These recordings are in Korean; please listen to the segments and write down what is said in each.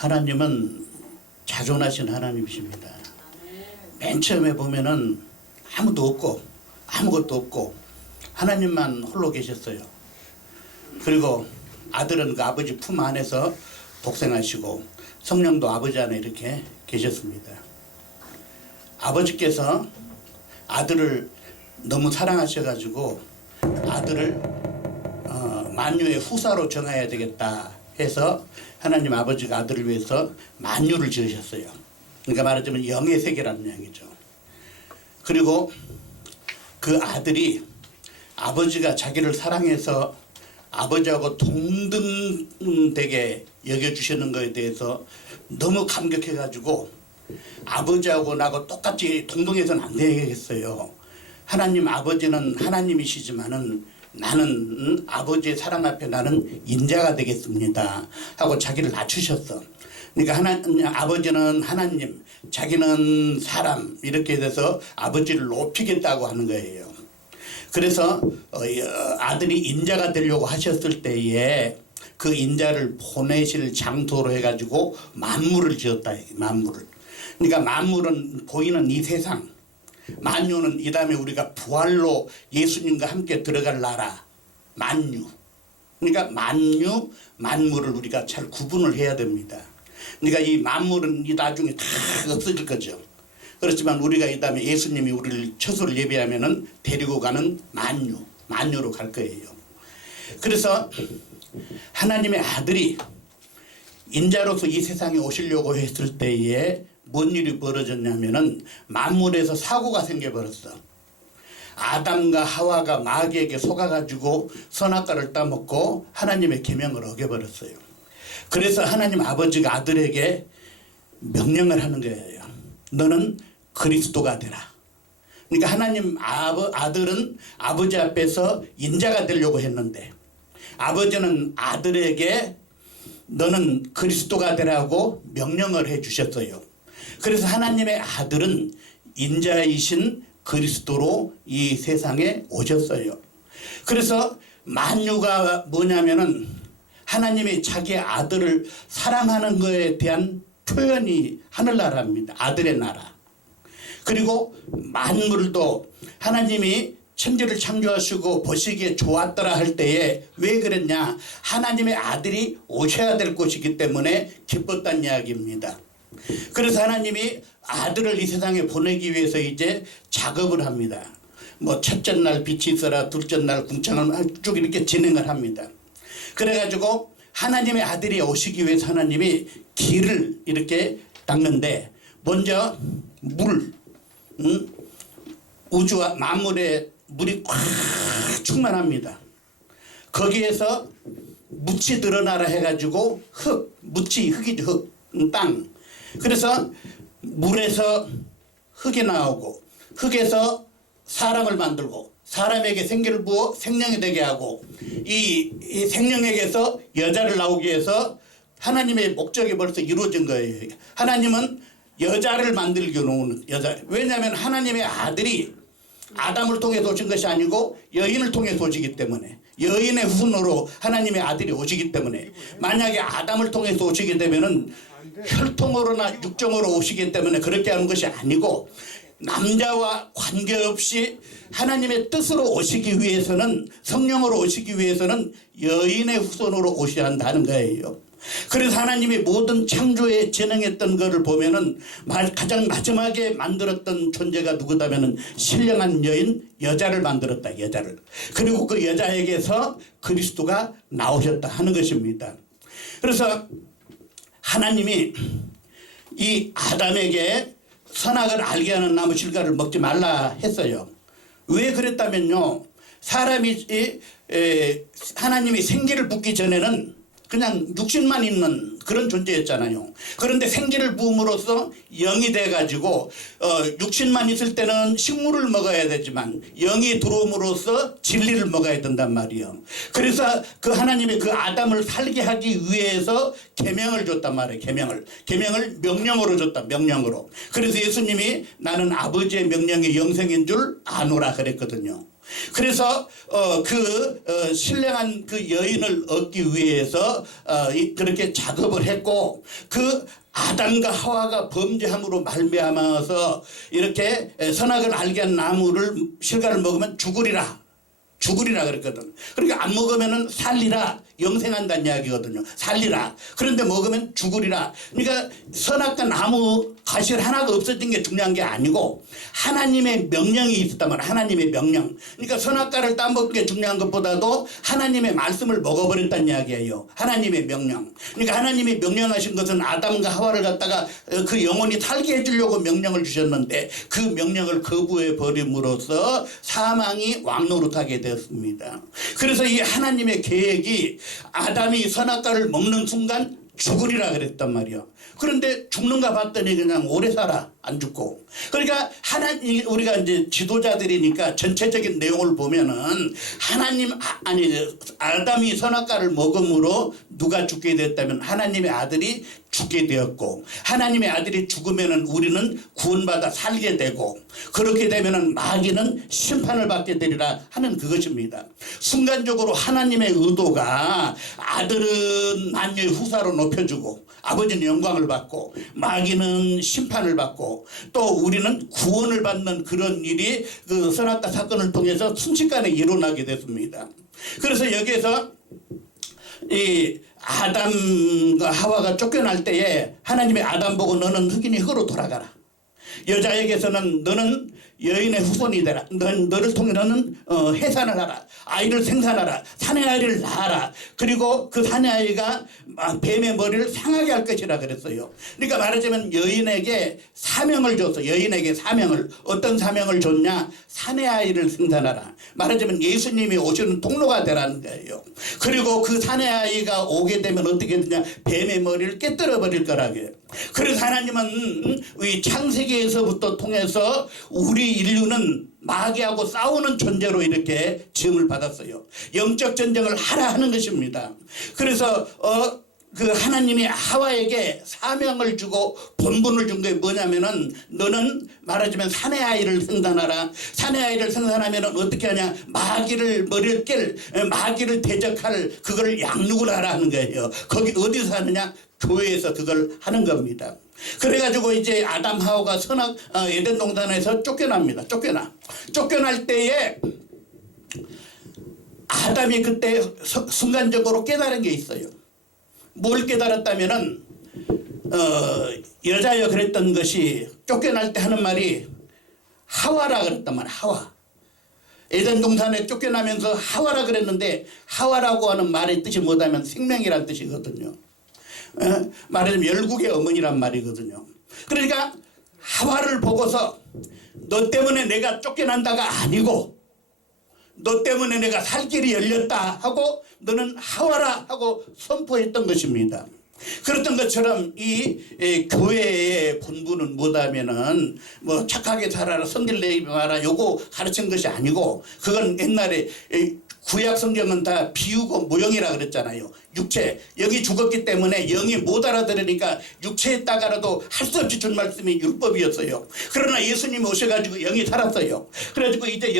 하나님은 자존하신 하나님이십니다. 맨 처음에 보면은 아무도 없고 아무것도 없고 하나님만 홀로 계셨어요. 그리고 아들은 그 아버지 품 안에서 복생하시고 성령도 아버지 안에 이렇게 계셨습니다. 아버지께서 아들을 너무 사랑하셔가지고 아들을 만유의 후사로 정해야 되겠다 해서 하나님 아버지가 아들을 위해서 만유를 지으셨어요. 그러니까 말하자면 영의 세계라는 이야기죠. 그리고 그 아들이 아버지가 자기를 사랑해서 아버지하고 동등되게 여겨주시는 것에 대해서 너무 감격해가지고 아버지하고 나하고 똑같이 동등해서는 안 되겠어요. 하나님 아버지는 하나님이시지만은 나는 아버지의 사랑 앞에 나는 인자가 되겠습니다 하고 자기를 낮추셨어. 그러니까 아버지는 하나님, 자기는 사람 이렇게 돼서 아버지를 높이겠다고 하는 거예요. 그래서 아들이 인자가 되려고 하셨을 때에 그 인자를 보내실 장소로 해가지고 만물을 지었다. 만물을. 그러니까 만물은 보이는 이 세상, 만유는 이 다음에 우리가 부활로 예수님과 함께 들어갈 나라, 만유. 그러니까 만유, 만물을 우리가 잘 구분을 해야 됩니다. 그러니까 이 만물은 이 나중에 다 없어질 거죠. 그렇지만 우리가 이 다음에 예수님이 우리를 처소를 예비하면은 데리고 가는 만유, 만유로 갈 거예요. 그래서 하나님의 아들이 인자로서 이 세상에 오시려고 했을 때에 뭔 일이 벌어졌냐면은 만물에서 사고가 생겨버렸어. 아담과 하와가 마귀에게 속아가지고 선악과를 따먹고 하나님의 계명을 어겨버렸어요. 그래서 하나님 아버지가 아들에게 명령을 하는 거예요. 너는 그리스도가 되라. 그러니까 하나님 아들은 아버지 앞에서 인자가 되려고 했는데 아버지는 아들에게 너는 그리스도가 되라고 명령을 해 주셨어요. 그래서 하나님의 아들은 인자이신 그리스도로 이 세상에 오셨어요. 그래서 만유가 뭐냐면은 하나님이 자기 아들을 사랑하는 것에 대한 표현이 하늘나라입니다. 아들의 나라. 그리고 만물도 하나님이 천지를 창조하시고 보시기에 좋았더라 할 때에 왜 그랬냐? 하나님의 아들이 오셔야 될 것이기 때문에 기뻤다는 이야기입니다. 그래서 하나님이 아들을 이 세상에 보내기 위해서 이제 작업을 합니다. 뭐 첫째 날 빛이 있어라, 둘째 날 궁창을 쭉 이렇게 진행을 합니다. 그래가지고 하나님의 아들이 오시기 위해서 하나님이 길을 이렇게 닦는데 먼저 물, 우주와 만물에 물이 꽉 충만합니다. 거기에서 묻이 드러나라 해가지고 묻이 흙이죠. 흙, 땅. 그래서 물에서 흙이 나오고 흙에서 사람을 만들고 사람에게 생기를 부어 생명이 되게 하고 이 생명에게서 여자를 나오기 위해서 하나님의 목적이 벌써 이루어진 거예요. 하나님은 여자를 만들기 놓은 여자. 왜냐하면 하나님의 아들이 아담을 통해서 오신 것이 아니고 여인을 통해서 오시기 때문에 여인의 후손으로 하나님의 아들이 오시기 때문에 만약에 아담을 통해서 오시게 되면은 혈통으로나 육정으로 오시기 때문에 그렇게 하는 것이 아니고 남자와 관계없이 하나님의 뜻으로 오시기 위해서는 성령으로 오시기 위해서는 여인의 후손으로 오셔야 한다는 거예요. 그래서 하나님이 모든 창조에 진행했던 것을 보면은 가장 마지막에 만들었던 존재가 누구다면은 신령한 여인 여자를 만들었다. 여자를. 그리고 그 여자에게서 그리스도가 나오셨다 하는 것입니다. 그래서 하나님이 이 아담에게 선악을 알게 하는 나무 실과를 먹지 말라 했어요. 왜 그랬다면요. 사람이 하나님이 생기를 붓기 전에는 그냥 육신만 있는 그런 존재였잖아요. 그런데 생기를 부음으로써 영이 돼가지고 육신만 있을 때는 식물을 먹어야 되지만 영이 들어옴으로써 진리를 먹어야 된단 말이에요. 그래서 그 하나님이 그 아담을 살게 하기 위해서 계명을 줬단 말이에요. 계명을 명령으로 줬다. 명령으로. 그래서 예수님이 나는 아버지의 명령이 영생인 줄 아노라 그랬거든요. 그래서 신령한 그 여인을 얻기 위해서 그렇게 작업을 했고, 그 아담과 하와가 범죄함으로 말미암아서 이렇게 선악을 알게 한 나무를 실과를 먹으면 죽으리라 그랬거든. 그러니까 안 먹으면은 살리라, 영생한다는 이야기거든요. 살리라. 그런데 먹으면 죽으리라. 그러니까 선악과 나무 과실 하나가 없어진 게 중요한 게 아니고 하나님의 명령이 있었단 말이야. 하나님의 명령. 그러니까 선악과를 따먹는 게 중요한 것보다도 하나님의 말씀을 먹어버렸다는 이야기예요. 하나님의 명령. 그러니까 하나님이 명령하신 것은 아담과 하와를 갖다가 그 영혼이 살게 해주려고 명령을 주셨는데 그 명령을 거부해 버림으로써 사망이 왕노릇하게 되었습니다. 그래서 이 하나님의 계획이 아담이 선악과를 먹는 순간 죽으리라 그랬단 말이야. 그런데 죽는가 봤더니 그냥 오래 살아, 안 죽고. 그러니까 하나님, 우리가 이제 지도자들이니까 전체적인 내용을 보면은 아담이 선악과를 먹음으로 누가 죽게 됐다면 하나님의 아들이 죽게 되었고, 하나님의 아들이 죽으면은 우리는 구원받아 살게 되고, 그렇게 되면은 마귀는 심판을 받게 되리라 하는 그것입니다. 순간적으로 하나님의 의도가 아들은 만유의 후사로 높여주고 아버지는 영광을 받고 마귀는 심판을 받고 또 우리는 구원을 받는 그런 일이 그 선악과 사건을 통해서 순식간에 일어나게 됐습니다. 그래서 여기에서 이 아담과 하와가 쫓겨날 때에 하나님의 아담 보고 너는 흑인이 흑으로 돌아가라. 여자에게서는 너는 여인의 후손이 되라. 너를 통해 너는 해산을 하라. 아이를 생산하라. 사내 아이를 낳아라. 그리고 그 사내 아이가 뱀의 머리를 상하게 할 것이라 그랬어요. 그러니까 말하자면 여인에게 사명을 줬어. 여인에게 사명을. 어떤 사명을 줬냐? 사내 아이를 생산하라. 말하자면 예수님이 오시는 통로가 되라는 거예요. 그리고 그 사내 아이가 오게 되면 어떻게 되냐? 뱀의 머리를 깨뜨려 버릴 거라고요. 그래서 하나님은 이 창세기에서부터 통해서 우리 인류는 마귀하고 싸우는 존재로 이렇게 지음을 받았어요. 영적 전쟁을 하라 하는 것입니다. 그래서 그 하나님이 하와에게 사명을 주고 본분을 준 게 뭐냐면은 너는 말하자면 사내 아이를 생산하라. 사내 아이를 생산하면은 어떻게 하냐? 마귀를 머리를 마귀를 대적할 그걸 양육을 하라 하는 거예요. 거기 어디서 하느냐? 교회에서 그걸 하는 겁니다. 그래가지고 이제 아담 하와가 에덴 동산에서 쫓겨납니다. 쫓겨날 때에 아담이 그때 순간적으로 깨달은 게 있어요. 뭘 깨달았다면은 여자여 그랬던 것이 쫓겨날 때 하는 말이 하와라 그랬단 말이야. 하와. 에덴 동산에 쫓겨나면서 하와라 그랬는데 하와라고 하는 말의 뜻이 뭐냐면 생명이란 뜻이거든요. 말하자면 열국의 어머니란 말이거든요. 그러니까 하와를 보고서 너 때문에 내가 쫓겨난다가 아니고 너 때문에 내가 살 길이 열렸다 하고 너는 하와라 하고 선포했던 것입니다. 그랬던 것처럼 이 교회의 본분은 뭐다면은 뭐 착하게 살아라, 성질 내지 마라 요거 가르친 것이 아니고 그건 옛날에 구약 성경은 다 비유고 모형이라 그랬잖아요. 육체. 영이 죽었기 때문에 영이 못 알아들으니까 육체에다가라도 할 수 없이 준 말씀이 율법이었어요. 그러나 예수님이 오셔가지고 영이 살았어요. 그래가지고 이제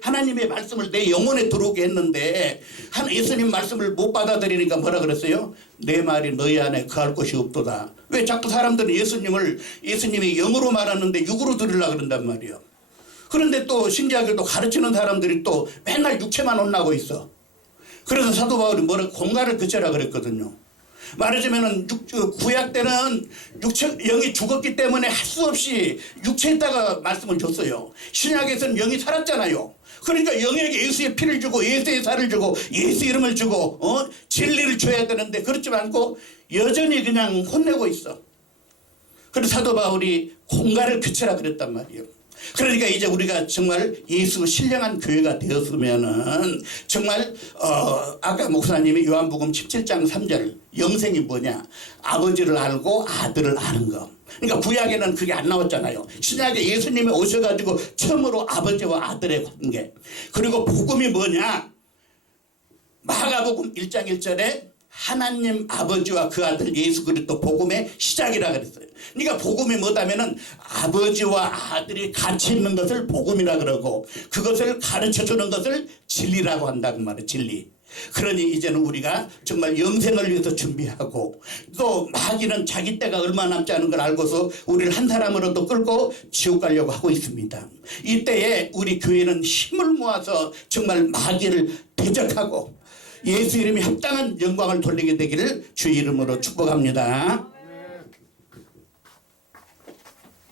하나님의 말씀을 내 영혼에 들어오게 했는데 예수님 말씀을 못 받아들이니까 뭐라 그랬어요? 내 말이 너희 안에 거할 곳이 없도다. 왜 자꾸 사람들은 예수님이 영으로 말하는데 육으로 들으려고 그런단 말이에요. 그런데 또 신기하게도 가르치는 사람들이 또 맨날 육체만 혼나고 있어. 그래서 사도 바울이 공갈을 그쳐라 그랬거든요. 말하자면은 구약 때는 영이 죽었기 때문에 할 수 없이 육체에다가 말씀을 줬어요. 신약에서는 영이 살았잖아요. 그러니까 영에게 예수의 피를 주고 예수의 살을 주고 예수 이름을 주고 진리를 줘야 되는데 그렇지 않고 여전히 그냥 혼내고 있어. 그래서 사도 바울이 공갈을 그쳐라 그랬단 말이에요. 그러니까 이제 우리가 정말 예수 신령한 교회가 되었으면은 정말 아까 목사님이 요한복음 17장 3절 영생이 뭐냐? 아버지를 알고 아들을 아는 거. 그러니까 구약에는 그게 안 나왔잖아요. 신약에 예수님이 오셔가지고 처음으로 아버지와 아들의 관계. 그리고 복음이 뭐냐? 마가복음 1장 1절에 하나님 아버지와 그 아들 예수 그리스도 복음의 시작이라 그랬어요. 그러니까 복음이 뭐다면은 아버지와 아들이 같이 있는 것을 복음이라 그러고 그것을 가르쳐 주는 것을 진리라고 한다고 말해요. 진리. 그러니 이제는 우리가 정말 영생을 위해서 준비하고 또 마귀는 자기 때가 얼마 남지 않은 걸 알고서 우리를 한 사람으로도 끌고 지옥 가려고 하고 있습니다. 이때에 우리 교회는 힘을 모아서 정말 마귀를 대적하고 예수 이름이 합당한 영광을 돌리게 되기를 주의 이름으로 축복합니다.